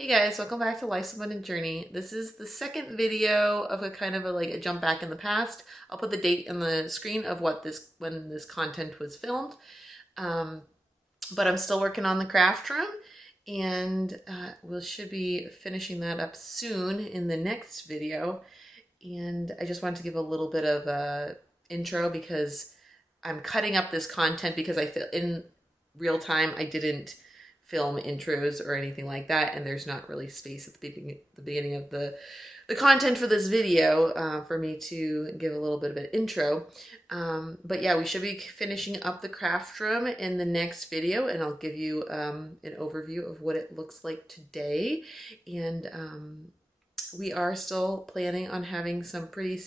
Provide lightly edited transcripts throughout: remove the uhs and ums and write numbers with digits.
Hey guys, welcome back to Life's Abundant Journey. This is the second video of a kind of a jump back in the past. I'll put the date on the screen of when this content was filmed. But I'm still working on the craft room, and we should be finishing that up soon in the next video. And I just wanted to give a little bit of a intro because I'm cutting up this content because I feel in real time I didn't film intros or anything like that, and there's not really space at the beginning of the content for this video for me to give a little bit of an intro. But yeah, we should be finishing up the craft room in the next video, and I'll give you an overview of what it looks like today. And we are still planning on having some pretty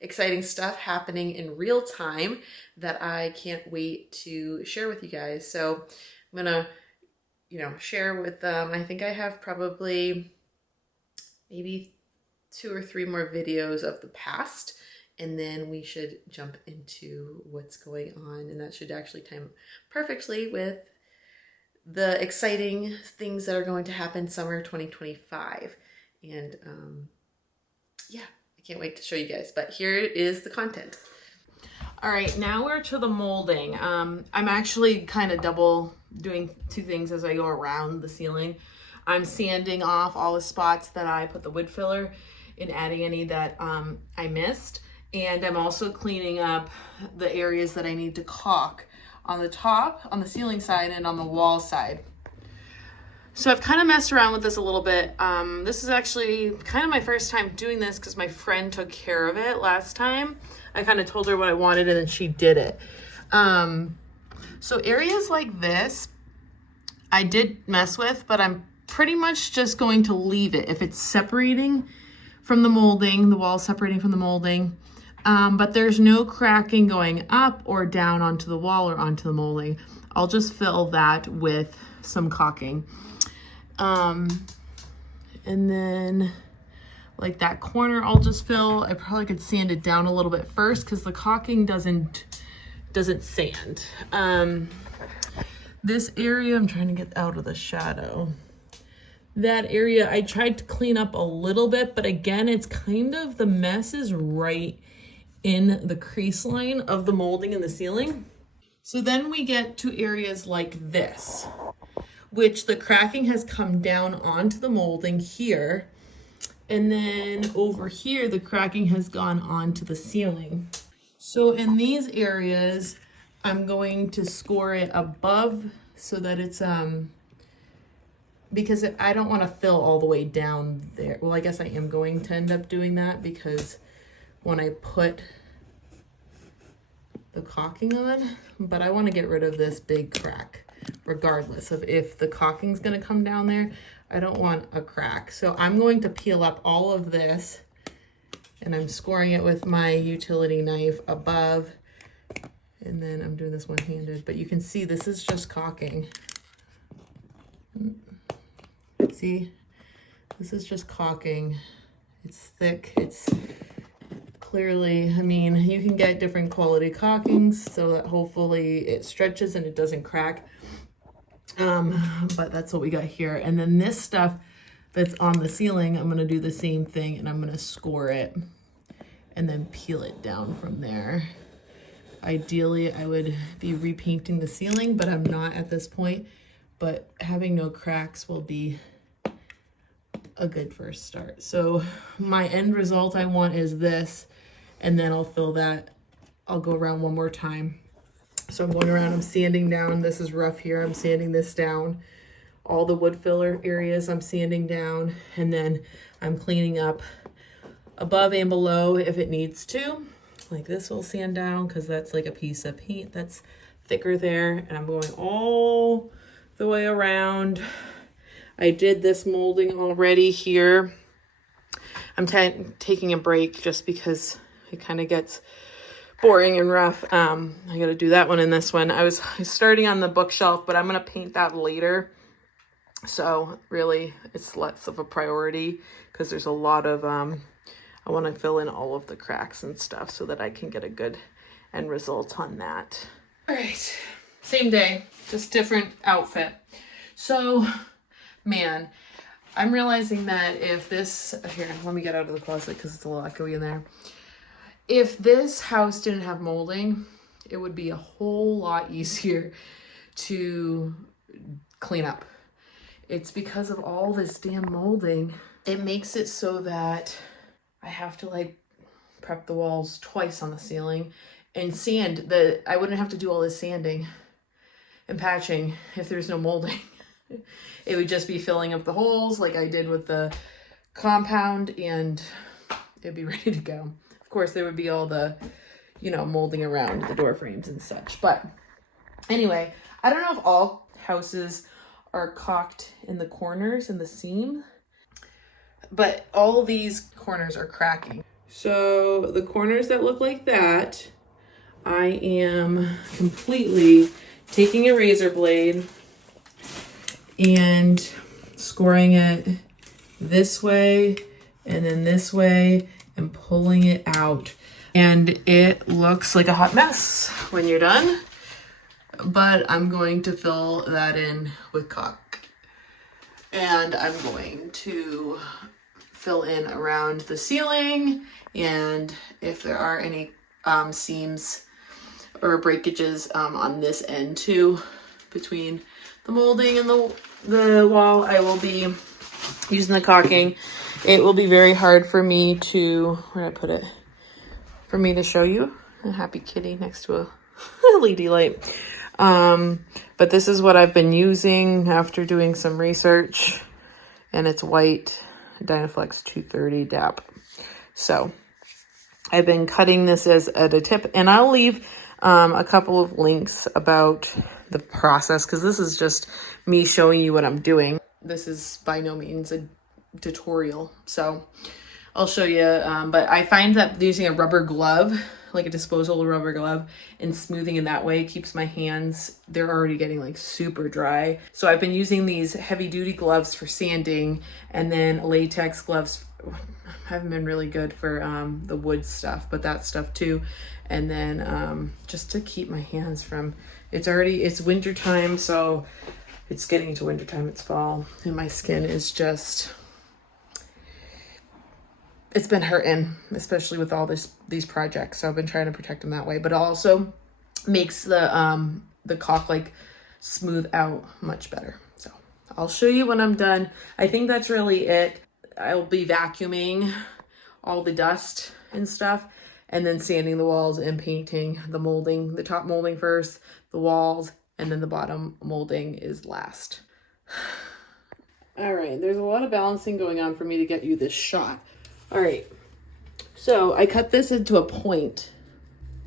exciting stuff happening in real time that I can't wait to share with you guys. So I'm gonna share with them. I think I have probably maybe 2 or 3 more videos of the past, and then we should jump into what's going on, and that should actually time perfectly with the exciting things that are going to happen summer 2025. And yeah, I can't wait to show you guys, but here is the content. All right, now we're to the molding. I'm actually kind of double doing 2 things as I go around the ceiling. I'm sanding off all the spots that I put the wood filler and adding any that I missed. And I'm also cleaning up the areas that I need to caulk on the top, on the ceiling side, and on the wall side. So I've kind of messed around with this a little bit. This is actually kind of my first time doing this because my friend took care of it last time. I kind of told her what I wanted and then she did it. So areas like this, I did mess with, but I'm pretty much just going to leave it. If it's separating from the molding, the wall separating from the molding, but there's no cracking going up or down onto the wall or onto the molding, I'll just fill that with some caulking. And then like that corner I'll just fill. I probably could sand it down a little bit first because the caulking doesn't sand. This area, I'm trying to get out of the shadow. That area I tried to clean up a little bit, but again, it's kind of, the mess is right in the crease line of the molding in the ceiling. So then we get to areas like this, which the cracking has come down onto the molding here. And then over here, the cracking has gone onto the ceiling. So in these areas, I'm going to score it above so that it's, because I don't want to fill all the way down there. Well, I guess I am going to end up doing that because when I put the caulking on, but I want to get rid of this big crack regardless of if the caulking's going to come down there. I don't want a crack. So I'm going to peel up all of this and I'm scoring it with my utility knife above. And then I'm doing this one-handed, but you can see this is just caulking. See, this is just caulking. It's thick. It's clearly, I mean, you can get different quality caulkings so that hopefully it stretches and it doesn't crack. But that's what we got here. And then this stuff that's on the ceiling, I'm going to do the same thing and I'm going to score it and then peel it down from there. Ideally, I would be repainting the ceiling, but I'm not at this point. But having no cracks will be a good first start. So my end result I want is this, and then I'll fill that. I'll go around one more time. So I'm going around, I'm sanding down. This is rough here. I'm sanding this down. All the wood filler areas I'm sanding down, and then I'm cleaning up above and below if it needs to. Like this will sand down because that's like a piece of paint that's thicker there. And I'm going all the way around. I did this molding already here. I'm taking a break just because it kind of gets boring and rough. I got to do that one and this one. I was starting on the bookshelf, but I'm going to paint that later. So really it's less of a priority because there's a lot of, I want to fill in all of the cracks and stuff so that I can get a good end result on that. All right, same day, just different outfit. So, man, I'm realizing that if this, here, let me get out of the closet because it's a little echoey in there. If this house didn't have molding, it would be a whole lot easier to clean up. It's because of all this damn molding. It makes it so that I have to like prep the walls twice on the ceiling and sand. I wouldn't have to do all this sanding and patching if there's no molding. It would just be filling up the holes like I did with the compound and it'd be ready to go. Of course, there would be all the, you know, molding around the door frames and such. But anyway, I don't know if all houses are caulked in the corners and the seam, but all of these corners are cracking. So the corners that look like that, I am completely taking a razor blade and scoring it this way and then this way and pulling it out. And it looks like a hot mess when you're done, but I'm going to fill that in with caulk. And I'm going to fill in around the ceiling, and if there are any seams or breakages on this end too, between the molding and the wall, I will be using the caulking. It will be very hard for me to, where did I put it? For me to show you a happy kitty next to a LED light. But this is what I've been using after doing some research, and it's white Dynaflex 230 DAP. So I've been cutting this as at a tip, and I'll leave a couple of links about the process because this is just me showing you what I'm doing. This is by no means a tutorial, so I'll show you. But I find that using a rubber glove, like a disposable rubber glove, and smoothing in that way keeps my hands, they're already getting like super dry. So I've been using these heavy duty gloves for sanding, and then latex gloves haven't been really good for the wood stuff, but that stuff too. And then just to keep my hands from, it's winter time, so it's getting to winter time, it's fall, and my skin is just, it's been hurting, especially with all these projects. So I've been trying to protect them that way, but it also makes the caulk like smooth out much better. So I'll show you when I'm done. I think that's really it. I'll be vacuuming all the dust and stuff, and then sanding the walls and painting the molding, the top molding first, the walls, and then the bottom molding is last. All right, there's a lot of balancing going on for me to get you this shot. All right, so I cut this into a point.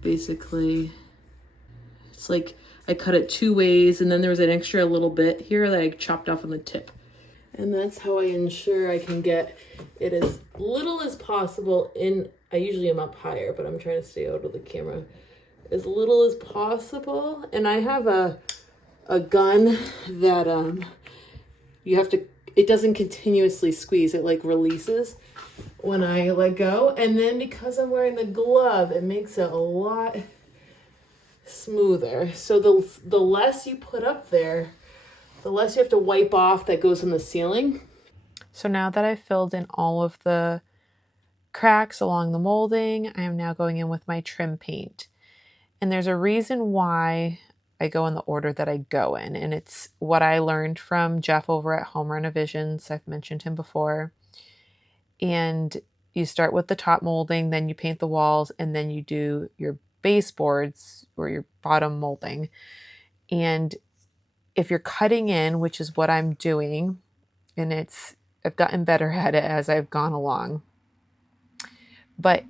Basically, it's like I cut it 2 ways, and then there was an extra little bit here that I chopped off on the tip. And that's how I ensure I can get it as little as possible in, I usually am up higher, but I'm trying to stay out of the camera, as little as possible. And I have a gun that you have to, it doesn't continuously squeeze, it like releases when I let go. And then because I'm wearing the glove, it makes it a lot smoother. So the less you put up there, the less you have to wipe off that goes in the ceiling. So now that I've filled in all of the cracks along the molding, I am now going in with my trim paint. And there's a reason why I go in the order that I go in, and it's what I learned from Jeff over at Home Renovations. I've mentioned him before. And you start with the top molding, then you paint the walls, and then you do your baseboards or your bottom molding. And if you're cutting in, which is what I'm doing, and I've gotten better at it as I've gone along, but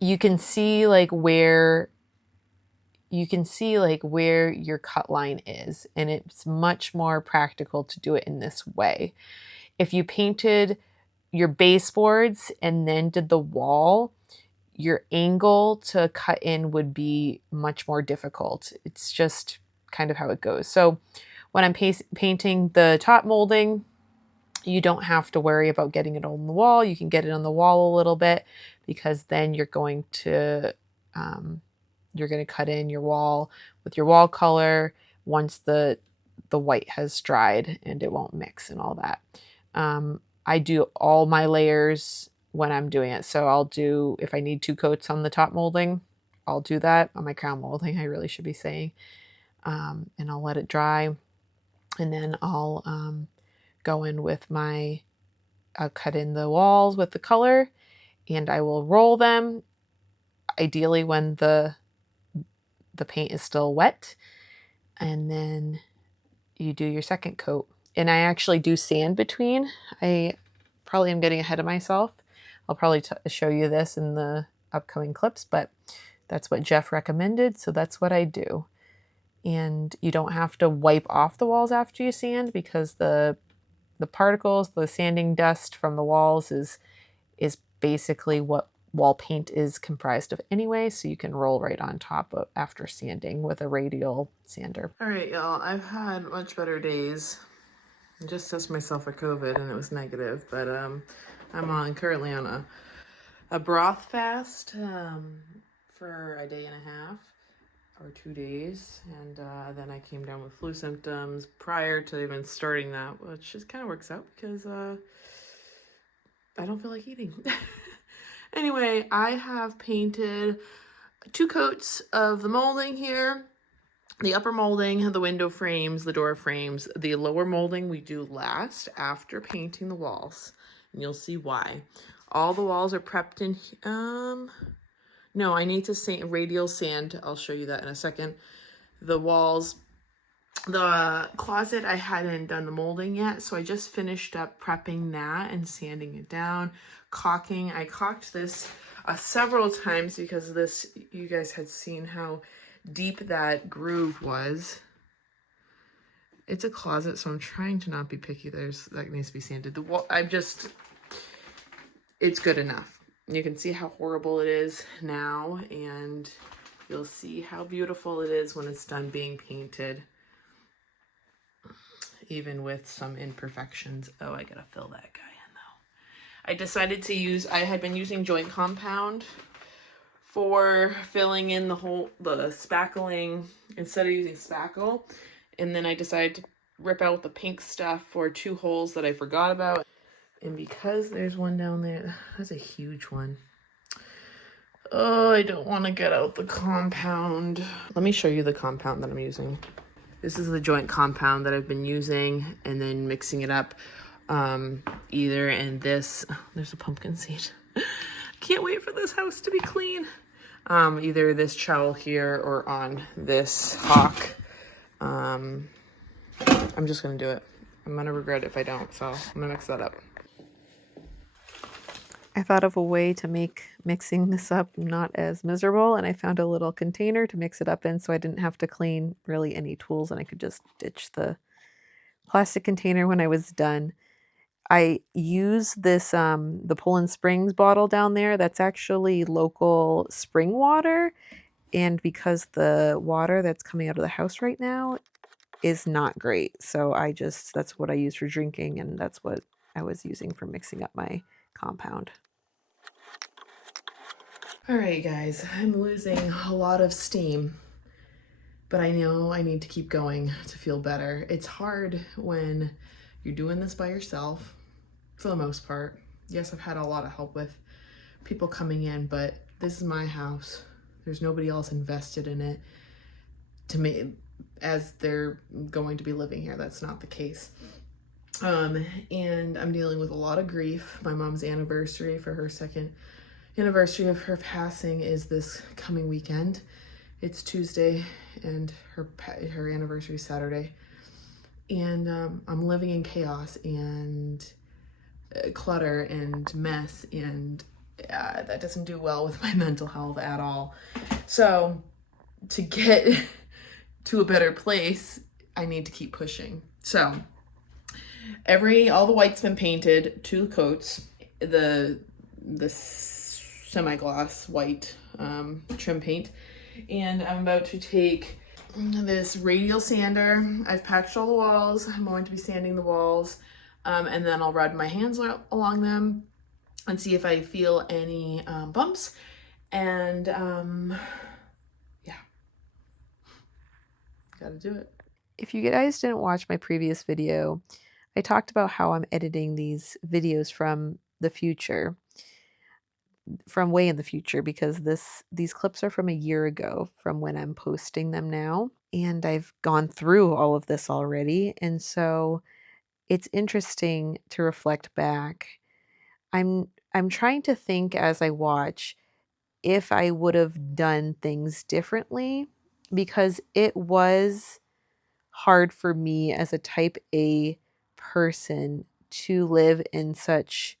you can see like where your cut line is, and it's much more practical to do it in this way. If you painted your baseboards and then did the wall, your angle to cut in would be much more difficult. It's just kind of how it goes. So when I'm painting the top molding, you don't have to worry about getting it on the wall. You can get it on the wall a little bit, because then you're going to cut in your wall with your wall color once the white has dried, and it won't mix and all that. I do all my layers when I'm doing it. So I'll do, if I need 2 coats on the top molding, I'll do that on my crown molding, I really should be saying. And I'll let it dry. And then I'll go in with I'll cut in the walls with the color, and I will roll them, ideally when the paint is still wet. And then you do your second coat. And I actually do sand between. I probably am getting ahead of myself. I'll probably show you this in the upcoming clips, but that's what Jeff recommended, so that's what I do. And you don't have to wipe off the walls after you sand, because the particles, the sanding dust from the walls is basically what wall paint is comprised of anyway, so you can roll right on top of after sanding with a radial sander. All right, y'all, I've had much better days. I just tested myself for COVID and it was negative, but I'm currently on a broth fast for a day and a half or 2 days, and then I came down with flu symptoms prior to even starting that, which just kind of works out because I don't feel like eating. Anyway, I have painted 2 coats of the molding here. The upper molding, the window frames, the door frames. The lower molding we do last after painting the walls, and you'll see why. All the walls are prepped in, no, I need to radial sand. I'll show you that in a second. The walls, the closet, I hadn't done the molding yet, so I just finished up prepping that and sanding it down. Caulking, I caulked this several times because this, you guys had seen how deep that groove was. It's a closet, so I'm trying to not be picky. That needs to be sanded. The wall, it's good enough. You can see how horrible it is now, and you'll see how beautiful it is when it's done being painted, even with some imperfections. Oh, I gotta fill that guy in though. I decided to use, I had been using joint compound for filling in the spackling instead of using spackle. And then I decided to rip out the pink stuff for 2 holes that I forgot about. And because there's one down there, that's a huge one. Oh, I don't want to get out the compound. Let me show you the compound that I'm using. This is the joint compound that I've been using, and then mixing it up either in this, there's a pumpkin seed. Can't wait for this house to be clean. Either this trowel here or on this hawk. I'm just gonna do it. I'm gonna regret it if I don't, so I'm gonna mix that up. I thought of a way to make mixing this up not as miserable, and I found a little container to mix it up in, so I didn't have to clean really any tools, and I could just ditch the plastic container when I was done. I use this, the Poland Springs bottle down there. That's actually local spring water. And because the water that's coming out of the house right now is not great. So that's what I use for drinking. And that's what I was using for mixing up my compound. All right, guys, I'm losing a lot of steam, but I know I need to keep going to feel better. It's hard when you're doing this by yourself, for the most part. Yes, I've had a lot of help with people coming in, but this is my house. There's nobody else invested in it to me as they're going to be living here. That's not the case. And I'm dealing with a lot of grief. My mom's anniversary for her 2nd anniversary of her passing is this coming weekend. It's Tuesday and her anniversary is Saturday. And I'm living in chaos and clutter and mess, and that doesn't do well with my mental health at all. So to get to a better place, I need to keep pushing. So all the white's been painted, 2 coats, the semi-gloss white trim paint, and I'm about to take this radial sander. I've patched all the walls. I'm going to be sanding the walls, and then I'll run my hands along them and see if I feel any bumps. And yeah, gotta do it. If you guys didn't watch my previous video, I talked about how I'm editing these videos from the future, from way in the future, because these clips are from a year ago from when I'm posting them now. And I've gone through all of this already. And so it's interesting to reflect back. I'm trying to think as I watch if I would have done things differently, because it was hard for me as a type A person to live in such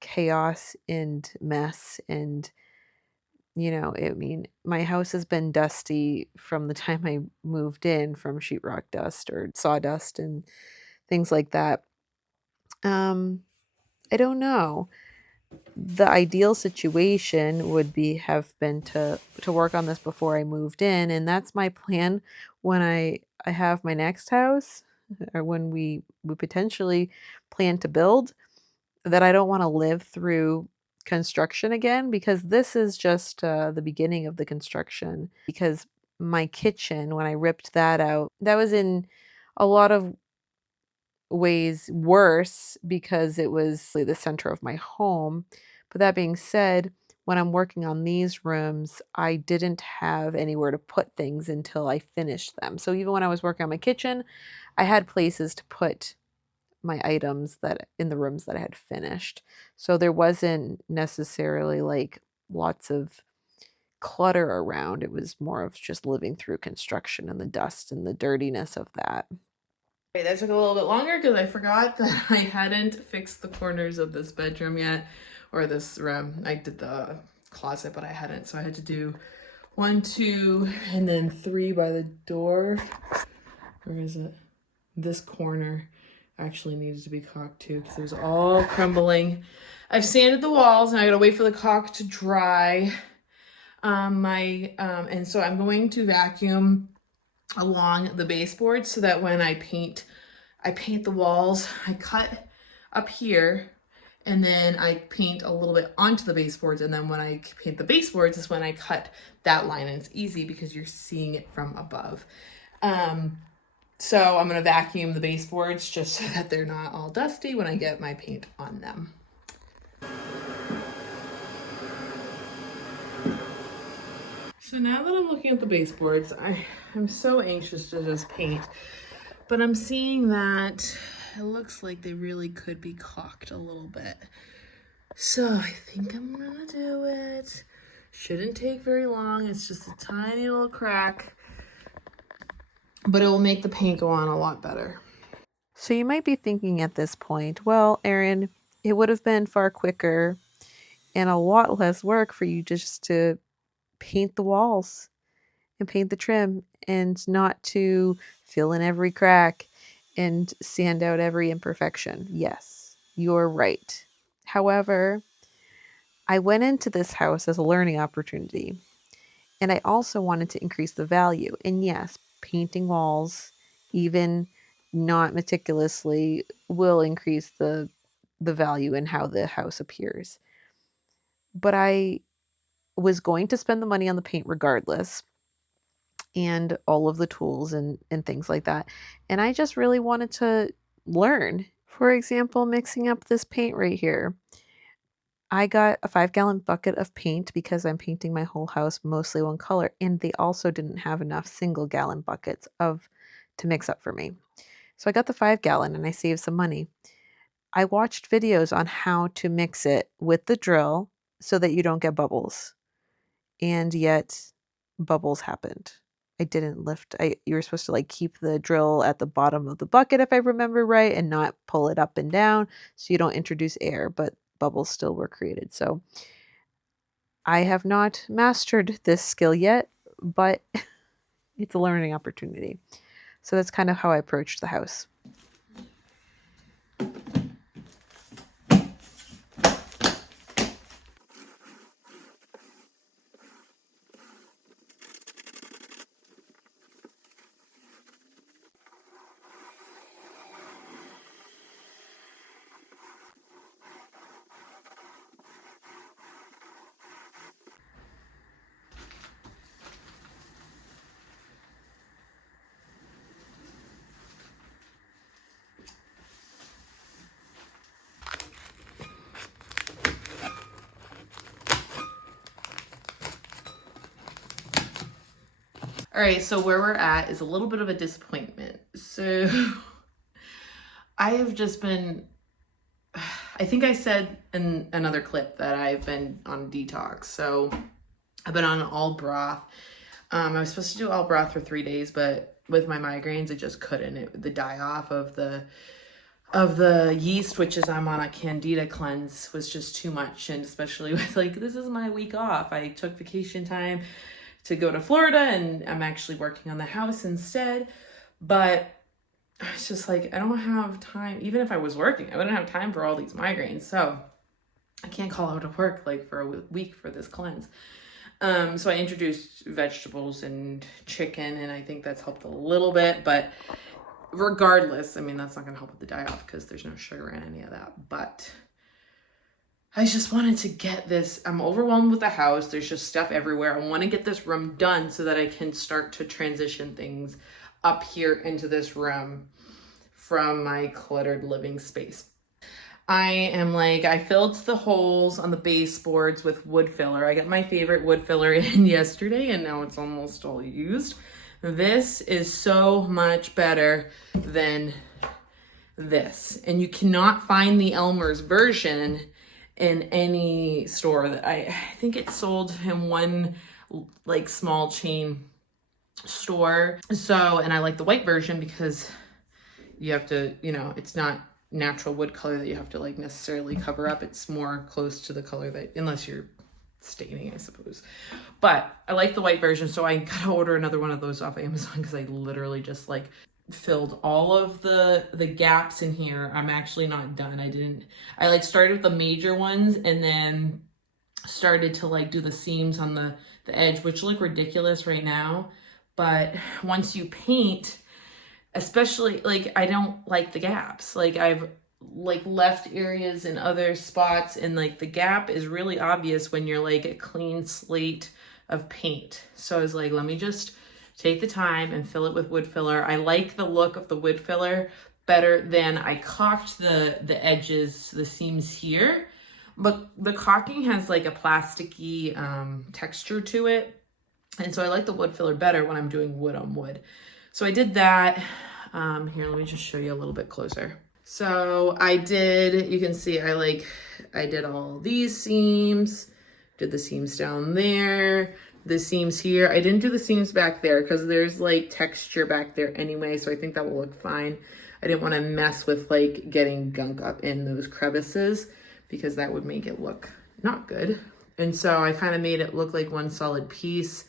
chaos and mess. And I mean, my house has been dusty from the time I moved in, from sheetrock dust or sawdust and things like that. I don't know. The ideal situation would be have been to work on this before I moved in, and that's my plan when I have my next house, or when we potentially plan to build, that I don't want to live through construction again, because this is just the beginning of the construction. Because my kitchen, when I ripped that out, that was in a lot of ways worse because it was the center of my home. But that being said, when I'm working on these rooms, I didn't have anywhere to put things until I finished them. So even when I was working on my kitchen, I had places to put my items that in the rooms that I had finished. So there wasn't necessarily like lots of clutter around. It was more of just living through construction and the dust and the dirtiness of that. Okay, that took a little bit longer because I forgot that I hadn't fixed the corners of this bedroom yet, or this room. I did the closet, but I hadn't, so I had to do 1, 2, and then 3 by the door. Where is it? This corner actually needed to be caulked too because it was all crumbling. I've sanded the walls and I gotta wait for the caulk to dry. And so I'm going to vacuum along the baseboards so that when I paint the walls. I cut up here and then I paint a little bit onto the baseboards, and then when I paint the baseboards is when I cut that line, and it's easy because you're seeing it from above. So I'm gonna vacuum the baseboards just so that they're not all dusty when I get my paint on them. So now that I'm looking at the baseboards, I'm so anxious to just paint, but I'm seeing that it looks like they really could be caulked a little bit. So I think I'm gonna do it. Shouldn't take very long. It's just a tiny little crack, but it will make the paint go on a lot better. So you might be thinking at this point, well, Erin, it would have been far quicker and a lot less work for you just to paint the walls and paint the trim, and not to fill in every crack and sand out every imperfection. Yes, you're right. However, I went into this house as a learning opportunity, and I also wanted to increase the value. And yes, painting walls, even not meticulously, will increase the value in how the house appears. But I was going to spend the money on the paint regardless, and all of the tools and things like that. And I just really wanted to learn. For example, mixing up this paint right here. I got a 5-gallon bucket of paint because I'm painting my whole house mostly one color, and they also didn't have enough single-gallon buckets of to mix up for me. So I got the 5-gallon and I saved some money. I watched videos on how to mix it with the drill so that you don't get bubbles. And yet bubbles happened. I didn't lift. You were supposed to like keep the drill at the bottom of the bucket if I remember right, and not pull it up and down so you don't introduce air, but bubbles still were created. So I have not mastered this skill yet, but it's a learning opportunity. So that's kind of how I approached the house. All right, so where we're at is a little bit of a disappointment. So I have just been, I think I said in another clip that I've been on detox. So I've been on all broth. I was supposed to do all broth for 3 days, but with my migraines, I just couldn't. The die off of the yeast, which is I'm on a candida cleanse, was just too much. And especially with like, this is my week off. I took vacation time to go to Florida and I'm actually working on the house instead. But it's just like, I don't have time. Even if I was working, I wouldn't have time for all these migraines. So I can't call out of work like for a week for this cleanse. So I introduced vegetables and chicken, and I think that's helped a little bit. But regardless, I mean, that's not going to help with the die off because there's no sugar in any of that. But I just wanted to get this. I'm overwhelmed with the house. There's just stuff everywhere. I want to get this room done so that I can start to transition things up here into this room from my cluttered living space. I filled the holes on the baseboards with wood filler. I got my favorite wood filler in yesterday and now it's almost all used. This is so much better than this. And you cannot find the Elmer's version in any store. That I think it's sold in one like small chain store. So, and I like the white version because you have to, it's not natural wood color that you have to like necessarily cover up. It's more close to the color that, unless you're staining, I suppose. But I like the white version, so I gotta order another one of those off Amazon because I literally just like filled all of the gaps in here. I'm actually not done. I like started with the major ones and then started to like do the seams on the edge, which look ridiculous right now. But once you paint, especially like, I don't like the gaps. Like I've like left areas in other spots and like the gap is really obvious when you're like a clean slate of paint. So I was like, let me just take the time and fill it with wood filler. I like the look of the wood filler better than I caulked the edges, the seams here. But the caulking has like a plasticky texture to it. And so I like the wood filler better when I'm doing wood on wood. So I did that. Here, let me just show you a little bit closer. So you can see I did all these seams, did the seams down there, the seams here. I didn't do the seams back there because there's like texture back there anyway. So I think that will look fine. I didn't want to mess with like getting gunk up in those crevices because that would make it look not good. And so I kind of made it look like one solid piece.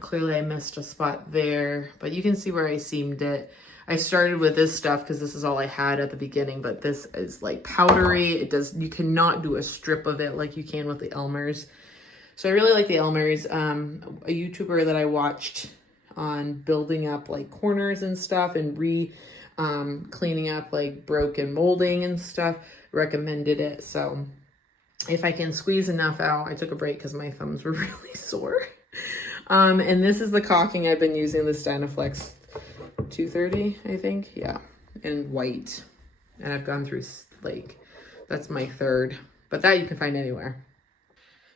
Clearly I missed a spot there, but you can see where I seamed it. I started with this stuff because this is all I had at the beginning, but this is like powdery. You cannot do a strip of it like you can with the Elmer's. So I really like the Elmer's. A YouTuber that I watched on building up like corners and stuff and cleaning up like broken molding and stuff recommended it. So if I can squeeze enough out, I took a break because my thumbs were really sore. And this is the caulking I've been using, the Dynaflex 230, I think. Yeah, in white. And I've gone through like, that's my third, but that you can find anywhere.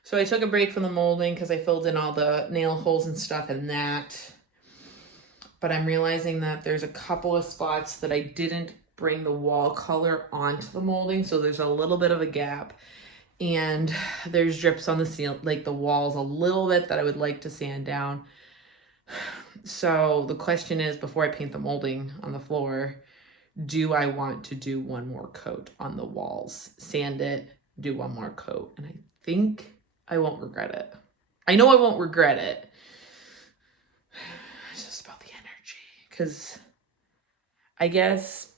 So I took a break from the molding because I filled in all the nail holes and stuff in that. But I'm realizing that there's a couple of spots that I didn't bring the wall color onto the molding. So there's a little bit of a gap. And there's drips on the ceiling, like the walls a little bit that I would like to sand down. So the question is, before I paint the molding on the floor, do I want to do one more coat on the walls? Sand it, do one more coat. And I think I won't regret it. I know I won't regret it. It's just about the energy. Because I guess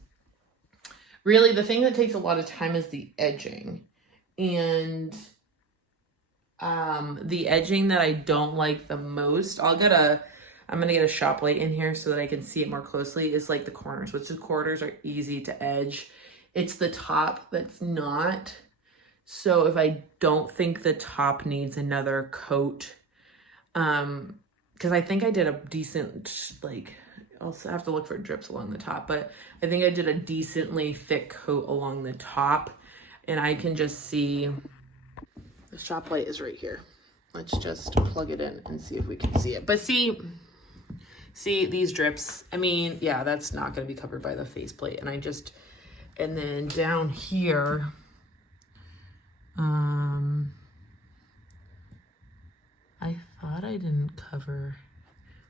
really the thing that takes a lot of time is the edging. And the edging that I don't like the most, I'm gonna get a shop light in here so that I can see it more closely, is like the corners, which the corners are easy to edge. It's the top that's not. So if I don't think the top needs another coat, because I think I did a decent, like, I'll have to look for drips along the top, but I think I did a decently thick coat along the top. And I can just see the shop light is right here. let's just plug it in and see if we can see it. But see these drips? I mean, yeah, that's not going to be covered by the faceplate. And then down here, I thought I didn't cover,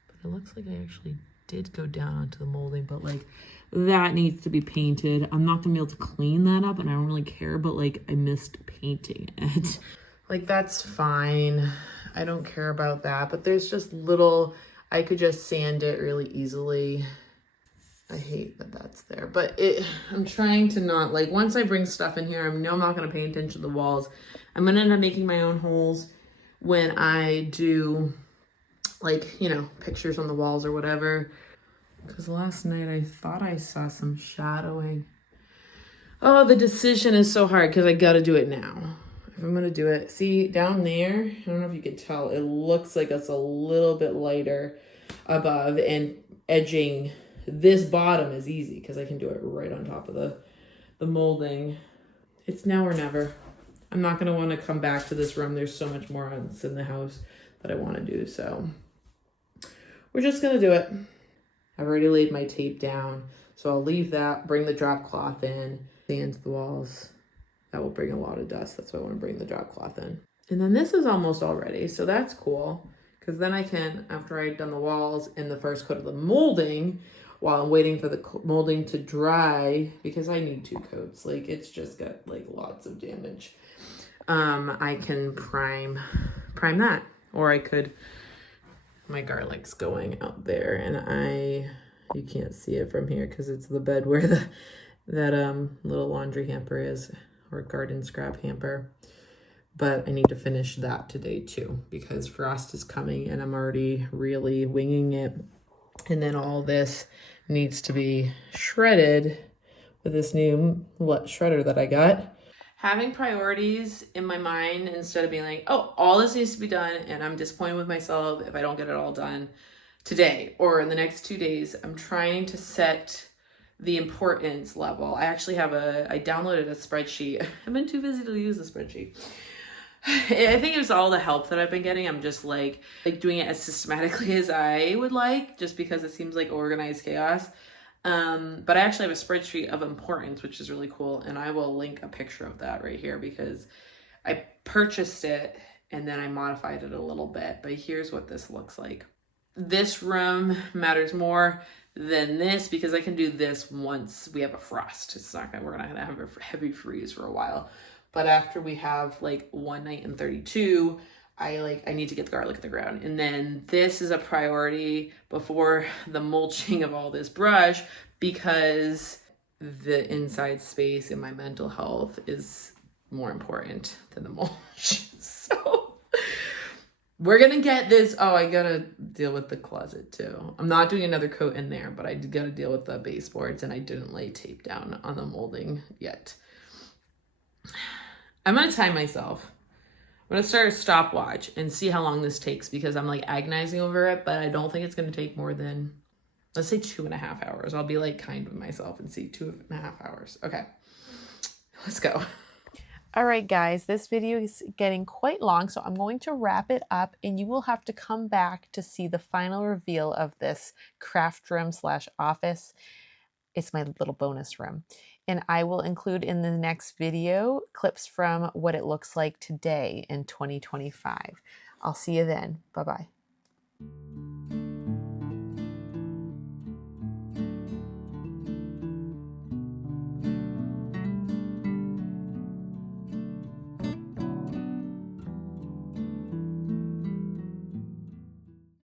but it looks like I actually did go down onto the molding, but like that needs to be painted. I'm not gonna be able to clean that up, and I don't really care, but like I missed painting it. Like that's fine. I don't care about that, but there's just little, I could just sand it really easily. I hate that that's there, but I'm trying to not, like, once I bring stuff in here, I know I'm not going to pay attention to the walls. I'm going to end up making my own holes when I do, like, you know, pictures on the walls or whatever. Because last night I thought I saw some shadowing. Oh, the decision is so hard because I got to do it now. If I'm going to do it, see down there, I don't know if you can tell, it looks like it's a little bit lighter above, and edging this bottom is easy because I can do it right on top of the molding. It's now or never. I'm not going to want to come back to this room. There's so much more else in the house that I want to do. So we're just going to do it. I've already laid my tape down. So I'll leave that, bring the drop cloth in, sand the walls. That will bring a lot of dust. That's why I want to bring the drop cloth in. And then this is almost all ready. So that's cool. Because then I can, after I've done the walls and the first coat of the molding, while I'm waiting for the molding to dry, because I need 2 coats, like it's just got like lots of damage. I can prime that, or I could, my garlic's going out there, and you can't see it from here because it's the bed where that little laundry hamper is, or garden scrap hamper. But I need to finish that today too, because frost is coming and I'm already really winging it. And then all this needs to be shredded with this new shredder that I got. Having priorities in my mind instead of being like, oh, all this needs to be done and I'm disappointed with myself if I don't get it all done today or in the next 2 days. I'm trying to set the importance level. I actually have I downloaded a spreadsheet. I've been too busy to use the spreadsheet. I think it was all the help that I've been getting. I'm just like doing it as systematically as I would like, just because it seems like organized chaos. But I actually have a spreadsheet of importance, which is really cool. And I will link a picture of that right here because I purchased it and then I modified it a little bit. But here's what this looks like. This room matters more than this because I can do this once we have a frost. We're not gonna have a heavy freeze for a while. But after we have like 1 night in 32, I need to get the garlic in the ground. And then this is a priority before the mulching of all this brush because the inside space and my mental health is more important than the mulch. So we're gonna get this. Oh, I gotta deal with the closet too. I'm not doing another coat in there, but I gotta deal with the baseboards, and I didn't lay tape down on the molding yet. I'm gonna time myself. I'm gonna start a stopwatch and see how long this takes because I'm like agonizing over it, but I don't think it's gonna take more than, let's say 2.5 hours. I'll be like kind with myself and see 2.5 hours. Okay, let's go. All right, guys, this video is getting quite long, so I'm going to wrap it up and you will have to come back to see the final reveal of this craft room / office. It's my little bonus room. And I will include in the next video clips from what it looks like today in 2025. I'll see you then. Bye-bye.